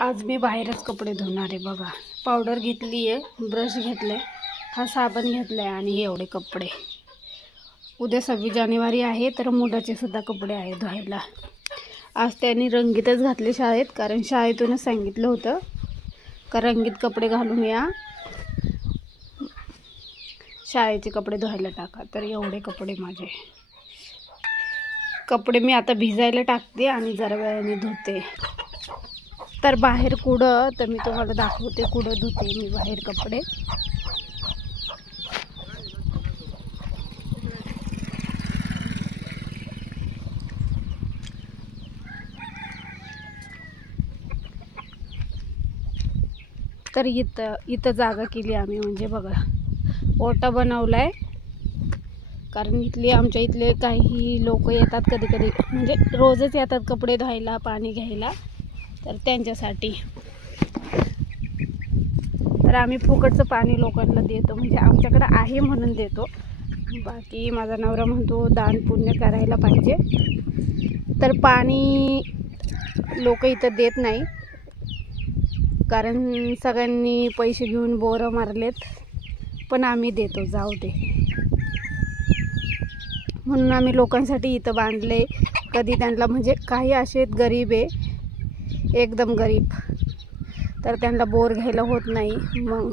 आज मी बाहेरच कपडे धुणार आहे बघा। पावडर घेतली आहे, ब्रश घेतले, हा साबण घेतलाय आणि हे एवढे कपडे। उद्या 26 जानेवारी आहे तर मुलाचे सुद्धा कपडे आहे धुवायला। आज त्यांनी रंगीतच घातले शाळेत, कारण शाळेतूनच सांगितलं होतं का रंगीत कपडे घालून या, शाळेचे कपडे धुवायला टाका। तर एवढे कपडे माझे कपडे मी आता भिजायला टाकते आणि जरा वेळाने धुते। तर बाहेर कुठं तर मी तुम्हाला दाखवते कुठं धुते मी बाहेर कपडे। तर इथं जागा केली आम्ही, म्हणजे बघा ओटा बनवलाय, कारण आमच्या इथले काही लोक येतात कधी कधी, म्हणजे रोजच येतात कपडे धुवायला, पाणी घ्यायला, तर त्यांच्यासाठी। तर आम्ही फुकटचं पाणी लोकांना देतो, म्हणजे आमच्याकडे आहे म्हणून देतो। बाकी माझा नवरा म्हणतो दान पुण्य करायला पाहिजे, तर पाणी लोक इथं देत नाही, कारण सगळ्यांनी पैसे घेऊन बोरं मारलेत, पण आम्ही देतो, जाऊ दे म्हणून आम्ही लोकांसाठी इथं बांधले। कधी त्यांना म्हणजे काही असे गरीब आहे, एकदम गरीब, तर त्यांना बोर घ्यायला होत नाही, मग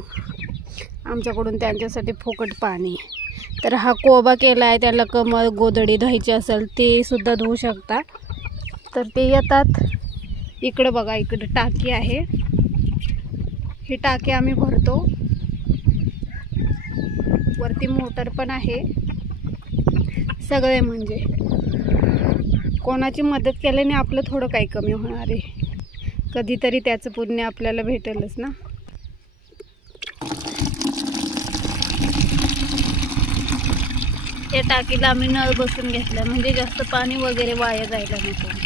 आमच्याकडून त्यांच्यासाठी फुकट पाणी। तर हा कोबा केला आहे, त्याला कमळ गोधडी धुवायची असेल ते सुद्धा धुवू शकता। तर ते येतात इकडे, बघा इकडे टाकी आहे, ही टाकी आम्ही भरतो, वरती मोटर पण आहे। सगळे म्हणजे कोणाची मदत केल्याने आपलं थोडं काही कमी होणार आहे, कधीतरी त्याचं पुण्य आपल्याला भेटेलच ना। त्या टाकीला आम्ही नळ बसून घेतला, म्हणजे जास्त पाणी वगैरे वाया जायला नको।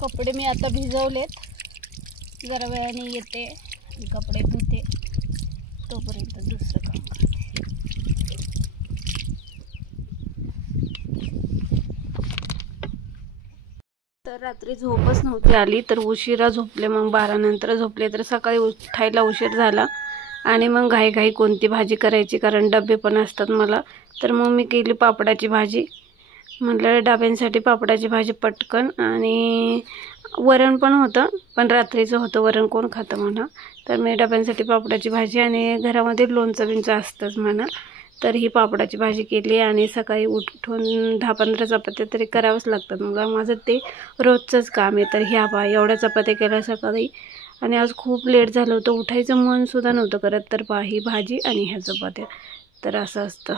कपडे मी आता भिजवलेत, जरा वेळाने येते कपडे धुते, तोपर्यंत दुसरं काम करते। तर रात्री झोपच नव्हती आली, तर उशिरा झोपले. मग 12 नंतर झोपले, तर सकाळी उठायला उशीर झाला आणि मग घाई कोणती भाजी करायची, कारण डबे पण असतात मला. तर मग मी केली पापडाची भाजी. म्हटलं डब्यांसाठी पापडाची भाजी पटकन, आणि वरण पण होतं, पण रात्रीचं होतं वरण, कोण खातं म्हणा. तर मी डब्यांसाठी पापडाची भाजी, आणि घरामध्ये लोणचं बिंचं असतंच म्हणा. तर ही पापडाची भाजी केली, आणि सकाळी उठून 10-15 चपात्या तरी करावंच लागतात मला. माझं ते रोजचंच काम आहे. तर ह्या एवढ्या चपात्या केल्या सकाळी, आणि आज खूप लेट झालं होतं, उठायचं मनसुद्धा नव्हतं करत. तर ही भाजी आणि ह्या चपात्या, तर असं असतं.